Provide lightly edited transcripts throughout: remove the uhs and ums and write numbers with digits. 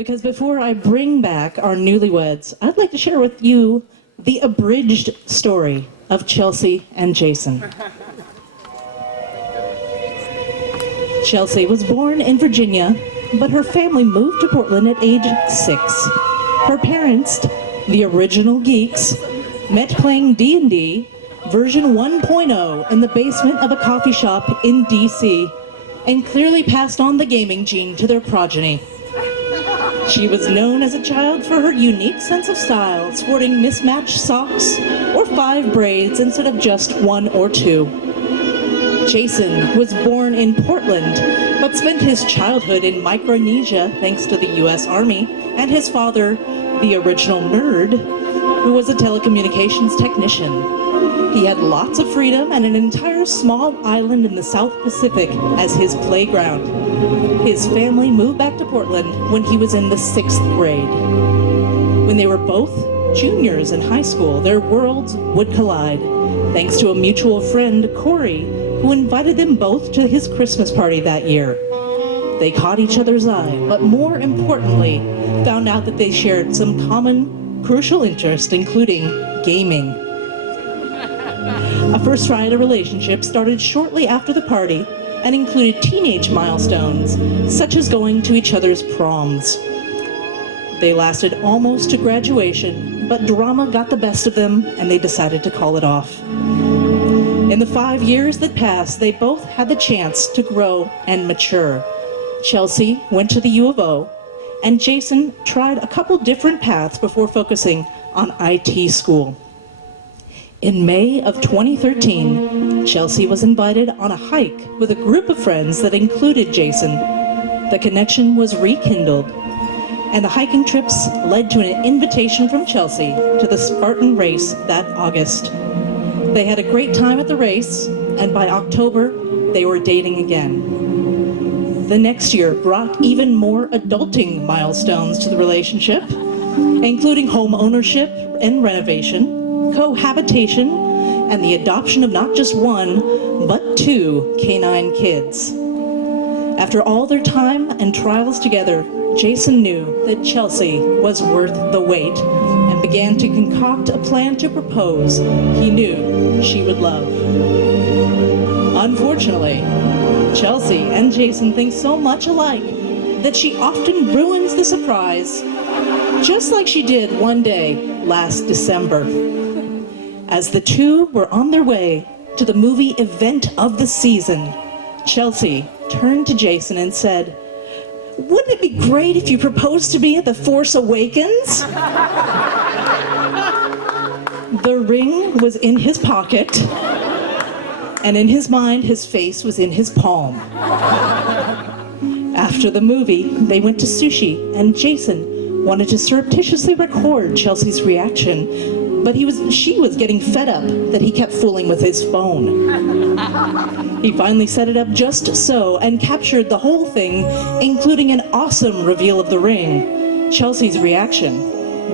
Because before I bring back our newlyweds, I'd like to share with you the abridged story of Chelsea and Jason. Chelsea was born in Virginia, but her family moved to Portland at age 6. Her parents, the original geeks, met playing D&D version 1.0 in the basement of a coffee shop in DC, and clearly passed on the gaming gene to their progeny. She was known as a child for her unique sense of style, sporting mismatched socks or 5 braids instead of just 1 or 2. Jason was born in Portland, but spent his childhood in Micronesia thanks to the US Army, and his father, the original nerd, who was a telecommunications technician. He had lots of freedom and an entire small island in the South Pacific as his playground. His family moved back to Portland when he was in the 6th grade. When they were both juniors in high school, their worlds would collide, thanks to a mutual friend, Corey, who invited them both to his Christmas party that year. They caught each other's eye, but more importantly, found out that they shared some common, crucial interest, including gaming. A first try at a relationship started shortly after the party and included teenage milestones, such as going to each other's proms. They lasted almost to graduation, but drama got the best of them and they decided to call it off. In the 5 years that passed, they both had the chance to grow and mature. Chelsea went to the U of O, and Jason tried a couple different paths before focusing on IT school. In May of 2013, Chelsea was invited on a hike with a group of friends that included Jason. The connection was rekindled, and the hiking trips led to an invitation from Chelsea to the Spartan race that August. They had a great time at the race, and by October, they were dating again. The next year brought even more adulting milestones to the relationship, including home ownership and renovation, cohabitation, and the adoption of not just 1, but 2 canine kids. After all their time and trials together, Jason knew that Chelsea was worth the wait and began to concoct a plan to propose he knew she would love. Unfortunately, Chelsea and Jason think so much alike that she often ruins the surprise, just like she did one day last December. As the two were on their way to the movie event of the season, Chelsea turned to Jason and said, "Wouldn't it be great if you proposed to me at The Force Awakens?" The ring was in his pocket, and in his mind, his face was in his palm. After the movie, they went to sushi, and Jason wanted to surreptitiously record Chelsea's reaction, but she was getting fed up that he kept fooling with his phone. He finally set it up just so and captured the whole thing, including an awesome reveal of the ring. Chelsea's reaction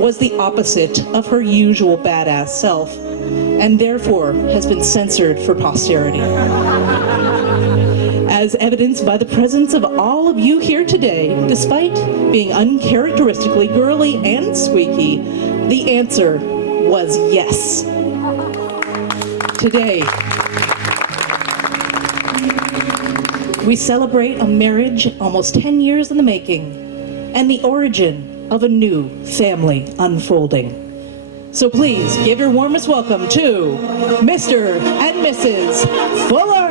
was the opposite of her usual badass self, and therefore has been censored for posterity. As evidenced by the presence of all of you here today, despite being uncharacteristically girly and squeaky, the answer was yes. Today, we celebrate a marriage almost 10 years in the making and the origin of a new family unfolding. So please give your warmest welcome to Mr. and Mrs. Fuller.